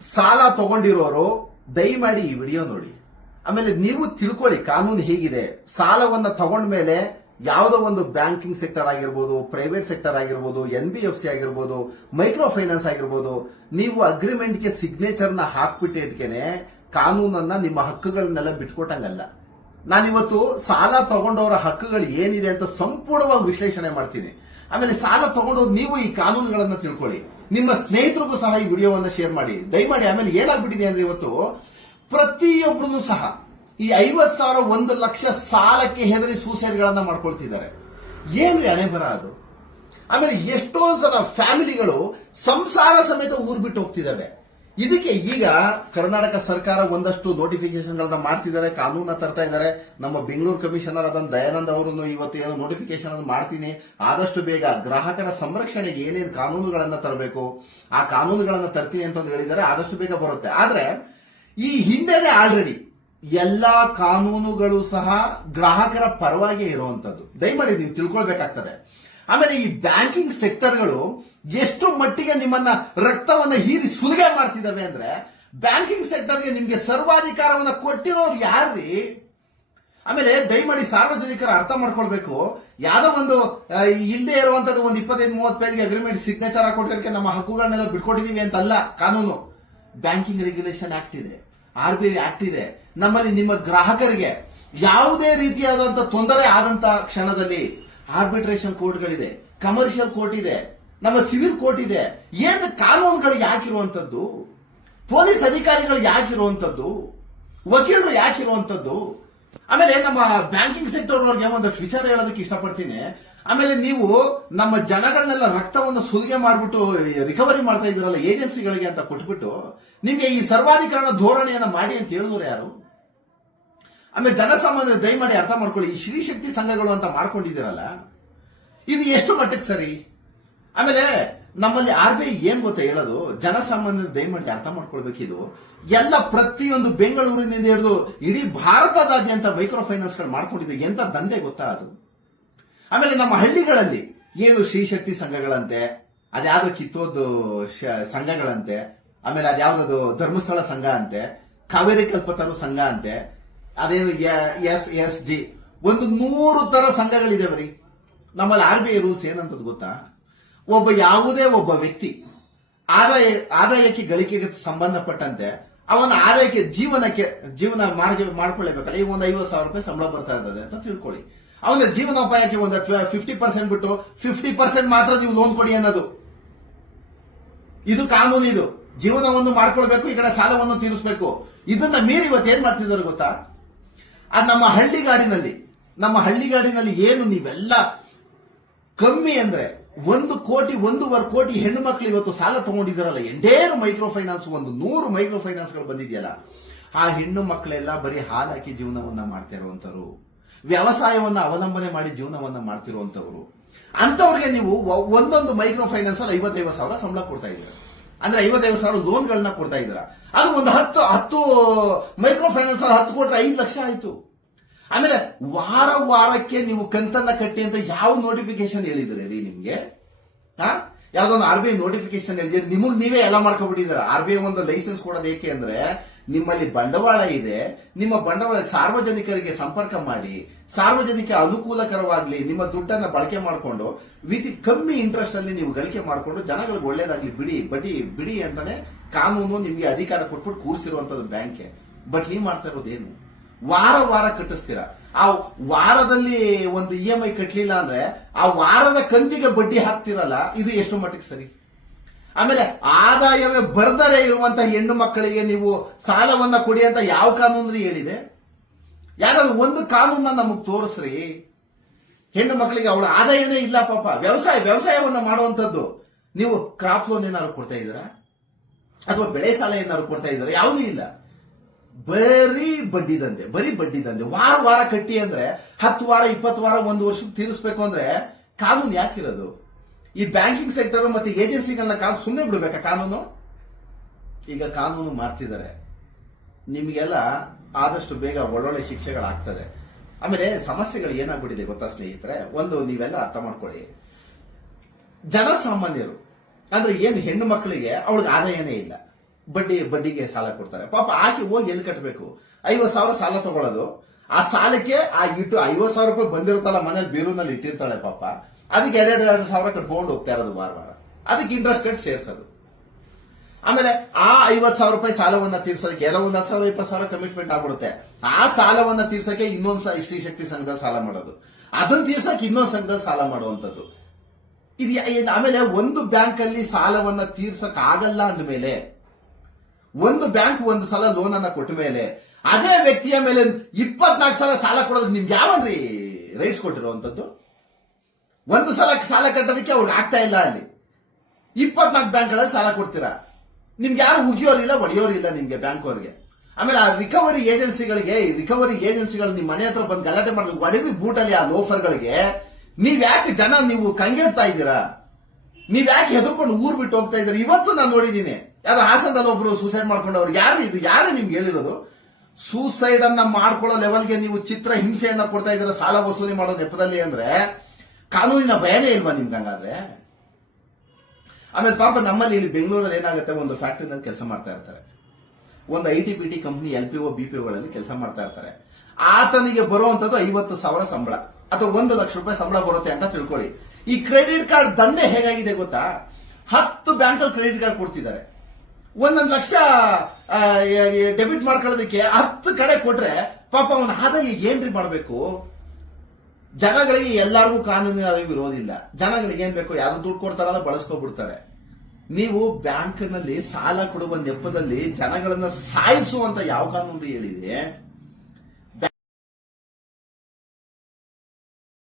ಸಾಲ ತಗೊಂಡಿರೋರು ದಯಮಾಡಿ ಈ ವಿಡಿಯೋ ನೋಡಿ. ಆಮೇಲೆ ನೀವು ತಿಳ್ಕೊಳ್ಳಿ ಕಾನೂನು ಹೇಗಿದೆ. ಸಾಲವನ್ನ ತಗೊಂಡ್ಮೇಲೆ ಯಾವುದೋ ಒಂದು ಬ್ಯಾಂಕಿಂಗ್ ಸೆಕ್ಟರ್ ಆಗಿರ್ಬೋದು, ಪ್ರೈವೇಟ್ ಸೆಕ್ಟರ್ ಆಗಿರ್ಬೋದು, NBFC ಆಗಿರ್ಬೋದು, ಮೈಕ್ರೋ ಫೈನಾನ್ಸ್ ಆಗಿರ್ಬೋದು, ನೀವು ಅಗ್ರಿಮೆಂಟ್ಗೆ ಸಿಗ್ನೇಚರ್ನ ಹಾಕ್ಬಿಟ್ಟಿಟ್ಕೆನೆ ಕಾನೂನನ್ನ ನಿಮ್ಮ ಹಕ್ಕುಗಳನ್ನೆಲ್ಲ ಬಿಟ್ಕೊಟ್ಟಂಗಲ್ಲ. ನಾನಿವತ್ತು ಸಾಲ ತಗೊಂಡವರ ಹಕ್ಕುಗಳು ಏನಿದೆ ಅಂತ ಸಂಪೂರ್ಣವಾಗಿ ವಿಶ್ಲೇಷಣೆ ಮಾಡ್ತೀನಿ. ಆಮೇಲೆ ಸಾಲ ತಗೊಂಡವ್ರು ನೀವು ಈ ಕಾನೂನುಗಳನ್ನ ತಿಳ್ಕೊಳ್ಳಿ. ನಿಮ್ಮ ಸ್ನೇಹಿತರಿಗೂ ಸಹ ಈ ವಿಡಿಯೋವನ್ನ ಶೇರ್ ಮಾಡಿ ದಯಮಾಡಿ. ಆಮೇಲೆ ಏನಾಗ್ಬಿಟ್ಟಿದೆ ಅಂದ್ರೆ ಇವತ್ತು ಪ್ರತಿಯೊಬ್ಬರು ಸಹ ಈ 50,000 1 ಲಕ್ಷ ಸಾಲಕ್ಕೆ ಹೆದರಿ ಸೂಸೈಡ್ ಗಳನ್ನ ಮಾಡ್ಕೊಳ್ತಿದ್ದಾರೆ. ಏನ್ರಿ ಹಣೆ ಬರ ಅದು. ಆಮೇಲೆ ಎಷ್ಟೋ ಸಲ ಫ್ಯಾಮಿಲಿಗಳು ಸಂಸಾರ ಸಮೇತ ಊರ್ ಬಿಟ್ಟು ಹೋಗ್ತಿದ್ದಾವೆ. ಇದಕ್ಕೆ ಈಗ ಕರ್ನಾಟಕ ಸರ್ಕಾರ ಒಂದಷ್ಟು ನೋಟಿಫಿಕೇಶನ್ ಗಳನ್ನ ಮಾಡ್ತಿದ್ದಾರೆ, ಕಾನೂನ ತರ್ತಾ ಇದ್ದಾರೆ. ನಮ್ಮ ಬೆಂಗಳೂರು ಕಮಿಷನರ್ ಆದ ದಯಾನಂದ್ ಅವರನ್ನು ಇವತ್ತು ಏನೋ ನೋಟಿಫಿಕೇಶನ್ ಅನ್ನು ಮಾಡ್ತೀನಿ, ಆದಷ್ಟು ಬೇಗ ಗ್ರಾಹಕರ ಸಂರಕ್ಷಣೆಗೆ ಏನೇನು ಕಾನೂನುಗಳನ್ನ ತರಬೇಕು ಆ ಕಾನೂನುಗಳನ್ನ ತರ್ತೀನಿ ಅಂತ ಹೇಳಿದ್ದಾರೆ. ಆದಷ್ಟು ಬೇಗ ಬರುತ್ತೆ. ಆದ್ರೆ ಈ ಹಿಂದೆನೆ ಆಲ್ರೆಡಿ ಎಲ್ಲಾ ಕಾನೂನುಗಳು ಸಹ ಗ್ರಾಹಕರ ಪರವಾಗಿ ಇರುವಂತದ್ದು. ದಯಮಾಡಿ ನೀವು ತಿಳ್ಕೊಳ್ಬೇಕಾಗ್ತದೆ. ಆಮೇಲೆ ಈ ಬ್ಯಾಂಕಿಂಗ್ ಸೆಕ್ಟರ್ಗಳು ಎಷ್ಟು ಮಟ್ಟಿಗೆ ನಿಮ್ಮನ್ನ ರಕ್ತವನ್ನ ಹೀರಿ ಸುಲಿಗೆ ಮಾಡ್ತಿದ್ದಾವೆ ಅಂದ್ರೆ, ಬ್ಯಾಂಕಿಂಗ್ ಸೆಕ್ಟರ್ಗೆ ನಿಮ್ಗೆ ಸರ್ವಾಧಿಕಾರವನ್ನ ಕೊಟ್ಟಿರೋರು ಯಾರ್ರಿ? ಆಮೇಲೆ ದಯಮಾಡಿ ಸಾರ್ವಜನಿಕರು ಅರ್ಥ ಮಾಡ್ಕೊಳ್ಬೇಕು. ಯಾವ್ದೋ ಒಂದು ಇಲ್ಲದೆ ಇರುವಂತದ್ದು ಒಂದು 25-30 ಪೇಜ್ಗೆ ಅಗ್ರಿಮೆಂಟ್ ಸಿಗ್ನೇಚರ್ ಹಾಕೊಟ್ಟಿರೋಕೆ ನಮ್ಮ ಹಕ್ಕುಗಳನ್ನೆಲ್ಲ ಬಿಟ್ಕೊಟ್ಟಿದೀವಿ ಅಂತಲ್ಲ ಕಾನೂನು. ಬ್ಯಾಂಕಿಂಗ್ ರೆಗ್ಯುಲೇಷನ್ ಆಕ್ಟ್ ಇದೆ, RBI ಆಕ್ಟ್ ಇದೆ. ನಮ್ಮಲ್ಲಿ ನಿಮ್ಮ ಗ್ರಾಹಕರಿಗೆ ಯಾವುದೇ ರೀತಿಯಾದಂತಹ ತೊಂದರೆ ಆದಂತ ಕ್ಷಣದಲ್ಲಿ ಆರ್ಬಿಟ್ರೇಷನ್ ಕೋರ್ಟ್ಗಳಿದೆ, ಕಮರ್ಷಿಯಲ್ ಕೋರ್ಟ್ ಇದೆ, ನಮ್ಮ ಸಿವಿಲ್ ಕೋರ್ಟ್ ಇದೆ. ಏನು ಕಾನೂನುಗಳು ಯಾಕಿರುವಂತದ್ದು? ಪೊಲೀಸ್ ಅಧಿಕಾರಿಗಳು ಯಾಕಿರುವಂತದ್ದು? ವಕೀಲರು ಯಾಕಿರುವಂತದ್ದು? ಆಮೇಲೆ ನಮ್ಮ ಬ್ಯಾಂಕಿಂಗ್ ಸೆಕ್ಟರ್ ಅವ್ರಿಗೆ ಒಂದಷ್ಟು ವಿಚಾರ ಹೇಳೋದಕ್ಕೆ ಇಷ್ಟಪಡ್ತೀನಿ. ಆಮೇಲೆ ನೀವು ನಮ್ಮ ಜನಗಳನ್ನೆಲ್ಲ ರಕ್ತವನ್ನು ಸುಲಿಗೆ ಮಾಡ್ಬಿಟ್ಟು ರಿಕವರಿ ಮಾಡ್ತಾ ಇದ್ರಲ್ಲ ಏಜೆನ್ಸಿಗಳಿಗೆ ಅಂತ ಕೊಟ್ಬಿಟ್ಟು ನಿಮ್ಗೆ ಈ ಸರ್ವಾಧಿಕರಣ ಧೋರಣೆಯನ್ನ ಮಾಡಿ ಅಂತ ಹೇಳಿದ್ರು ಯಾರು? ಆಮೇಲೆ ಜನಸಾಮಾನ್ಯರು ದಯಮಾಡಿ ಅರ್ಥ ಮಾಡ್ಕೊಳ್ಳಿ. ಈ ಶ್ರೀಶಕ್ತಿ ಸಂಘಗಳು ಅಂತ ಮಾಡ್ಕೊಂಡಿದ್ದೀರಲ್ಲ, ಇದು ಎಷ್ಟು ಮಟ್ಟಕ್ಕೆ ಸರಿ? ಆಮೇಲೆ ನಮ್ಮಲ್ಲಿ RBI ಏನ್ ಗೊತ್ತಾ ಹೇಳೋದು, ಜನಸಾಮಾನ್ಯರು ದಯಮಾಡಿ ಅರ್ಥ ಮಾಡ್ಕೊಳ್ಬೇಕಿದು. ಎಲ್ಲ ಪ್ರತಿಯೊಂದು ಬೆಂಗಳೂರಿನಿಂದ ಹಿಡಿದು ಇಡೀ ಭಾರತದಾದ್ಯಂತ ಮೈಕ್ರೋ ಫೈನಾನ್ಸ್ ಗಳು ಮಾಡ್ಕೊಂಡಿದೆ. ಎಂತ ದಂಧೆ ಗೊತ್ತಾ ಅದು? ಆಮೇಲೆ ನಮ್ಮ ಹಳ್ಳಿಗಳಲ್ಲಿ ಏನು ಶ್ರೀಶಕ್ತಿ ಸಂಘಗಳಂತೆ, ಅದ್ಯಾವ್ದು ಕಿತ್ತೋದು ಸಂಘಗಳಂತೆ, ಆಮೇಲೆ ಅದ್ಯಾವ್ದು ಧರ್ಮಸ್ಥಳ ಸಂಘ ಅಂತೆ, ಕಾವೇರಿ ಕಲ್ಪತರು ಸಂಘ ಅಂತೆ, ಅದೇನು SSG, ಒಂದು 100 ತರ ಸಂಘಗಳಿದೆ ಬರೀ. ನಮ್ಮಲ್ಲಿ RBI ರೂಲ್ಸ್ ಏನಂತದ್ದು ಗೊತ್ತಾ? ಯಾವುದೇ ಒಬ್ಬ ವ್ಯಕ್ತಿ ಆದಾಯಕ್ಕೆ ಗಳಿಕೆಗೆ ಸಂಬಂಧಪಟ್ಟಂತೆ ಅವನ ಆದಾಯಕ್ಕೆ ಜೀವನ ಮಾಡ್ಕೊಳ್ಳೇಬೇಕಲ್ಲ. ಈಗ ಒಂದು 50,000 ರೂಪಾಯಿ ಸಂಬಳ ಬರ್ತಾ ಇರ್ತದೆ ಅಂತ ತಿಳ್ಕೊಳ್ಳಿ. ಅವನ ಜೀವನೋಪಾಯಕ್ಕೆ ಒಂದು 50% ಬಿಟ್ಟು 50% ಮಾತ್ರ ನೀವು ಲೋನ್ ಕೊಡಿ ಅನ್ನೋದು ಇದು ಕಾನೂನು. ಇದು ಜೀವನವನ್ನು ಮಾಡ್ಕೊಳ್ಬೇಕು, ಈ ಕಡೆ ಸಾಲವನ್ನು ತೀರಿಸಬೇಕು. ಇದನ್ನ ಮೀರಿ ಇವತ್ತು ಏನ್ ಮಾಡ್ತಿದ್ದಾರೆ ಗೊತ್ತಾ? ನಮ್ಮ ಹಳ್ಳಿಗಾಡಿನಲ್ಲಿ ಏನು ನೀವೆಲ್ಲ ಕಮ್ಮಿ ಅಂದ್ರೆ 1 ಕೋಟಿ 1.5 ಕೋಟಿ ಹೆಣ್ಣು ಮಕ್ಕಳು ಇವತ್ತು ಸಾಲ ತಗೊಂಡಿದ್ದಾರಲ್ಲ. ಎಂಟೇರು ಮೈಕ್ರೋ ಫೈನಾನ್ಸ್, ಒಂದು 100 ಮೈಕ್ರೋ ಫೈನಾನ್ಸ್ ಗಳು ಬಂದಿದೆಯಲ್ಲ. ಆ ಹೆಣ್ಣು ಮಕ್ಕಳೆಲ್ಲ ಬರೀ ಹಾಲು ಹಾಕಿ ಜೀವನವನ್ನ ಮಾಡ್ತಾ ಇರುವಂತವ್ರು, ವ್ಯವಸಾಯವನ್ನ ಅವಲಂಬನೆ ಮಾಡಿ ಜೀವನವನ್ನ ಮಾಡ್ತಿರುವಂತವ್ರು. ಅಂತವ್ರಿಗೆ ನೀವು ಒಂದೊಂದು ಮೈಕ್ರೋ ಫೈನಾನ್ಸ್ ಅಲ್ಲಿ 55,000 ಸಂಬಳ ಕೊಡ್ತಾ ಇದ್ದೀರಾ. ಅಂದ್ರೆ 55,000 ಲೋನ್ಗಳನ್ನ ಕೊಡ್ತಾ ಇದ್ದೀರಾ. ಅದು ಒಂದು 10 ಮೈಕ್ರೋ ಫೈನಾನ್ಸ್ 10 ಕೊಟ್ರೆ 5 ಲಕ್ಷ ಆಯ್ತು. ಆಮೇಲೆ ವಾರಕ್ಕೆ ನೀವು ಕಂತನ್ನ ಕಟ್ಟಿ ಅಂತ ಯಾವ ನೋಟಿಫಿಕೇಶನ್ ಹೇಳಿದ್ರೆ ರೀ ನಿಮ್ಗೆ? ಯಾವ್ದೊಂದು RBI ನೋಟಿಫಿಕೇಶನ್ ಹೇಳಿದ್ರೆ ನಿಮಗ್ ನೀವೇ ಎಲ್ಲ ಮಾಡ್ಕೊಬಿಟ್ಟಿದ್ದೀರಾ. RBI ಒಂದು ಲೈಸೆನ್ಸ್ ಕೊಡೋದು ಏಕೆ ಅಂದ್ರೆ, ನಿಮ್ಮಲ್ಲಿ ಬಂಡವಾಳ ಇದೆ, ನಿಮ್ಮ ಬಂಡವಾಳ ಸಾರ್ವಜನಿಕರಿಗೆ ಸಂಪರ್ಕ ಮಾಡಿ, ಸಾರ್ವಜನಿಕ ಅನುಕೂಲಕರವಾಗ್ಲಿ ನಿಮ್ಮ ದುಡ್ಡನ್ನ ಬಳಕೆ ಮಾಡಿಕೊಂಡು ಕಮ್ಮಿ ಇಂಟ್ರೆಸ್ಟ್ ಅಲ್ಲಿ ನೀವು ಗಳಿಕೆ ಮಾಡಿಕೊಂಡು ಜನಗಳಿಗೆ ಒಳ್ಳೇದಾಗ್ಲಿ ಬಿಡಿ ಅಂತಾನೆ ಕಾನೂನು ನಿಮ್ಗೆ ಅಧಿಕಾರ ಕೊಟ್ಬಿಟ್ಟು ಕೂರಿಸಿರುವಂತದ್ದು ಬ್ಯಾಂಕ್. ಬಟ್ ನೀವ್ ಮಾಡ್ತಾ ಇರೋದೇನು? ವಾರ ಕಟ್ಟಿಸ್ತೀರಾ. ಆ ವಾರದಲ್ಲಿ ಒಂದು EMI ಕಟ್ಟಲಿಲ್ಲ ಅಂದ್ರೆ ಆ ವಾರದ ಕಂತಿಗೆ ಬಡ್ಡಿ ಹಾಕ್ತಿರಲ್ಲ. ಇದು ಎಷ್ಟು ಮಟ್ಟಿಗೆ ಸರಿ? ಆಮೇಲೆ ಆದಾಯವೇ ಬರ್ದರೆ ಇರುವಂತಹ ಹೆಣ್ಣು ಮಕ್ಕಳಿಗೆ ನೀವು ಸಾಲವನ್ನ ಕೊಡಿ ಅಂತ ಯಾವ ಕಾನೂನು ಹೇಳಿದೆ? ಯಾರಾದ್ರೂ ಒಂದು ಕಾನೂನ ನಮಗ್ ತೋರಿಸ್ರಿ. ಹೆಣ್ಣು ಮಕ್ಕಳಿಗೆ ಅವಳ ಆದಾಯನೇ ಇಲ್ಲ ಪಾಪ. ವ್ಯವಸಾಯವನ್ನ ಮಾಡುವಂತದ್ದು ನೀವು ಕ್ರಾಪ್ ಲೋನ್ ಏನಾದ್ರು ಕೊಡ್ತಾ ಇದ್ದೀರಾ? ಅಥವಾ ಬೆಳೆ ಸಾಲ ಏನಾದ್ರು ಕೊಡ್ತಾ ಇದ್ದೀರಾ? ಯಾವುದೂ ಇಲ್ಲ. ಬರೀ ಬಡ್ಡಿ ದಂಧೆ. ವಾರ ಕಟ್ಟಿ ಅಂದ್ರೆ 10 ವಾರ 20 ವಾರ 1 ವರ್ಷಕ್ಕೆ ತೀರಿಸಬೇಕು ಅಂದ್ರೆ ಕಾನೂನು ಯಾಕಿರೋದು? ಈ ಬ್ಯಾಂಕಿಂಗ್ ಸೆಕ್ಟರ್ ಮತ್ತೆ ಏಜೆನ್ಸಿಗಳನ್ನ ಸುಮ್ಮನೆ ಬಿಡಬೇಕಾ ಕಾನೂನು? ಈಗ ಕಾನೂನು ಮಾಡ್ತಿದ್ದಾರೆ. ನಿಮಗೆಲ್ಲ ಆದಷ್ಟು ಬೇಗ ಒಳ್ಳೊಳ್ಳೆ ಶಿಕ್ಷೆಗಳಾಗ್ತದೆ. ಆಮೇಲೆ ಸಮಸ್ಯೆಗಳು ಏನಾಗ್ಬಿಟ್ಟಿದೆ ಗೊತ್ತಾ ಸ್ನೇಹಿತರೆ? ಒಂದು ನೀವೆಲ್ಲ ಅರ್ಥ ಮಾಡ್ಕೊಳ್ಳಿ. ಜನಸಾಮಾನ್ಯರು ಅಂದ್ರೆ ಏನು ಹೆಣ್ಣು ಮಕ್ಕಳಿಗೆ ಅವಳಿಗೆ ಆದಾಯನೇ ಇಲ್ಲ. ಬಡ್ಡಿಗೆ ಸಾಲ ಕೊಡ್ತಾರೆ. ಪಾಪ ಆಕೆ ಹೋಗಿ ಎಲ್ಲಿ ಕಟ್ಟಬೇಕು? 50,000 ಸಾಲ ತಗೊಳ್ಳೋದು, ಆ ಸಾಲಕ್ಕೆ ಆ ಇಟ್ಟು 50,000 ರೂಪಾಯಿ ಬಂದಿರುತ್ತಲ್ಲ ಮನೇಲಿ ಬೀರೂನಲ್ಲಿ ಇಟ್ಟಿರ್ತಾಳೆ ಪಾಪ, ಅದಕ್ಕೆ 2,000 ಕಟ್ಕೊಂಡು ಹೋಗ್ತಾ ಇರೋದು ವಾರ ಅದಕ್ಕೆ ಇಂಟ್ರೆಸ್ಟ್ ರೇಟ್ ಸೇರ್ಸೋದು. ಆಮೇಲೆ ಆ 50,000 ರೂಪಾಯಿ ಸಾಲವನ್ನ ತೀರ್ಸೋದಕ್ಕೆ ಏನೋ 10,000 20,000 ಕಮಿಟ್ಮೆಂಟ್ ಆಗ್ಬಿಡುತ್ತೆ. ಆ ಸಾಲವನ್ನ ತೀರ್ಸಕ್ಕೆ ಇನ್ನೊಂದ್ ಸ್ತ್ರೀ ಶಕ್ತಿ ಸಂಘದಲ್ಲಿ ಸಾಲ ಮಾಡೋದು, ಅದನ್ನ ತೀರ್ಸಕ್ಕೆ ಇನ್ನೊಂದು ಸಂಘದಲ್ಲಿ ಸಾಲ ಮಾಡುವಂತದ್ದು. ಆಮೇಲೆ ಒಂದು ಬ್ಯಾಂಕ್ ಅಲ್ಲಿ ಸಾಲವನ್ನ ತೀರ್ಸಕ್ ಆಗಲ್ಲ ಅಂದ್ಮೇಲೆ, ಒಂದು ಬ್ಯಾಂಕ್ ಒಂದು ಸಲ ಲೋನ್ ಅನ್ನ ಕೊಟ್ಟ ಮೇಲೆ ಅದೇ ವ್ಯಕ್ತಿಯ ಮೇಲೆ 24 ಸಲ ಸಾಲ ಕೊಡೋದು ನಿಮ್ಗೆ ಯಾವನ್ರಿ ರೈಟ್ಸ್ ಕೊಟ್ಟಿರುವಂತದ್ದು? ಒಂದು ಸಲ ಸಾಲ ಕಟ್ಟೋದಕ್ಕೆ ಅವ್ರಿಗೆ ಆಗ್ತಾ ಇಲ್ಲ. ಅಲ್ಲಿ 24 ಬ್ಯಾಂಕ್ಗಳಲ್ಲಿ ಸಾಲ ಕೊಡ್ತೀರಾ, ನಿಮ್ಗೆ ಯಾರು ಉಗಿಯೋರಿಲ್ಲ ಹೊಡೆಯೋರಿಲ್ಲ ನಿಮ್ಗೆ ಬ್ಯಾಂಕ್ ಅವ್ರಿಗೆ. ಆಮೇಲೆ ಆ ರಿಕವರಿ ಏಜೆನ್ಸಿಗಳು ನಿಮ್ ಮನೆ ಹತ್ರ ಬಂದು ಗಲಾಟೆ ಮಾಡೋದು, ಹೊಡೆವಿ ಬೂಟಲ್ಲಿ ಆ ಲೋಫರ್ಗಳಿಗೆ ನೀವ್ ಯಾಕೆ ನೀವು ಕಂಗೆಡ್ತಾ ಇದ್ದೀರಾ? ನೀವ್ ಯಾಕೆ ಹೆದರ್ಕೊಂಡು ಊರ್ ಬಿಟ್ಟು ಹೋಗ್ತಾ ಇದ್ದೀರಾ? ಇವತ್ತು ನಾನು ನೋಡಿದೀನಿ, ಯಾವ್ದೋ ಹಾಸನದಲ್ಲಿ ಒಬ್ರು ಸೂಸೈಡ್ ಮಾಡ್ಕೊಂಡವ್ರು. ಯಾರು ನಿಮ್ಗೆ ಹೇಳಿರೋದು? ಸೂಸೈಡ್ ಅನ್ನ ಮಾಡ್ಕೊಳ್ಳೋ ಲೆವೆಲ್ಗೆ ನೀವು ಚಿತ್ರ ಹಿಂಸೆಯನ್ನ ಕೊಡ್ತಾ ಇದ್ದೀರಾ ಸಾಲ ವಸೂಲಿ ಮಾಡೋ ನೆಪದಲ್ಲಿ. ಅಂದ್ರೆ ಕಾನೂನಿನ ಭಯನೇ ಇಲ್ವಾ ನಿಮ್ಗೆ ಹಂಗಾದ್ರೆ? ಆಮೇಲೆ ಪಾಪ ನಮ್ಮಲ್ಲಿ ಇಲ್ಲಿ ಬೆಂಗಳೂರಲ್ಲಿ ಏನಾಗುತ್ತೆ, ಒಂದು ಫ್ಯಾಕ್ಟರಿನಲ್ಲಿ ಕೆಲಸ ಮಾಡ್ತಾ ಇರ್ತಾರೆ, ಒಂದು ITBT ಕಂಪನಿ LPO BPOಗಳಲ್ಲಿ ಕೆಲಸ ಮಾಡ್ತಾ ಇರ್ತಾರೆ. ಆತನಿಗೆ ಬರುವಂತದ್ದು 50,000 ಸಂಬಳ ಅಥವಾ 1,00,000 ರೂಪಾಯಿ ಸಂಬಳ ಬರುತ್ತೆ ಅಂತ ತಿಳ್ಕೊಳ್ಳಿ. ಈ ಕ್ರೆಡಿಟ್ ಕಾರ್ಡ್ ದಂಧೆ ಹೇಗಾಗಿದೆ ಗೊತ್ತಾ? 10 ಬ್ಯಾಂಕಲ್ಲಿ ಕ್ರೆಡಿಟ್ ಕಾರ್ಡ್ ಕೊಡ್ತಿದ್ದಾರೆ. 1,00,000 ಡೆಬಿಟ್ ಮಾಡ್ಕೊಳ್ಳೋದಕ್ಕೆ 10 ಕಡೆ ಕೊಟ್ರೆ ಪಾಪ ಅವನ ಆದಾಯ ಏನ್ರಿ ಮಾಡಬೇಕು? ಜನಗಳಿಗೆ ಎಲ್ಲರಿಗೂ ಕಾನೂನಿನ ಅರಿವು ಇರೋದಿಲ್ಲ. ಜನಗಳಿಗೆ ಏನ್ ಬೇಕು, ಯಾರು ದುಡ್ಡು ಕೊಡ್ತಾರಲ್ಲ ಬಳಸ್ಕೊಬಿಡ್ತಾರೆ. ನೀವು ಬ್ಯಾಂಕ್ನಲ್ಲಿ ಸಾಲ ಕೊಡುವ ನೆಪದಲ್ಲಿ ಜನಗಳನ್ನ ಸಾಯಿಸುವಂತ ಯಾವ ಕಾನೂನು ಹೇಳಿದೆ?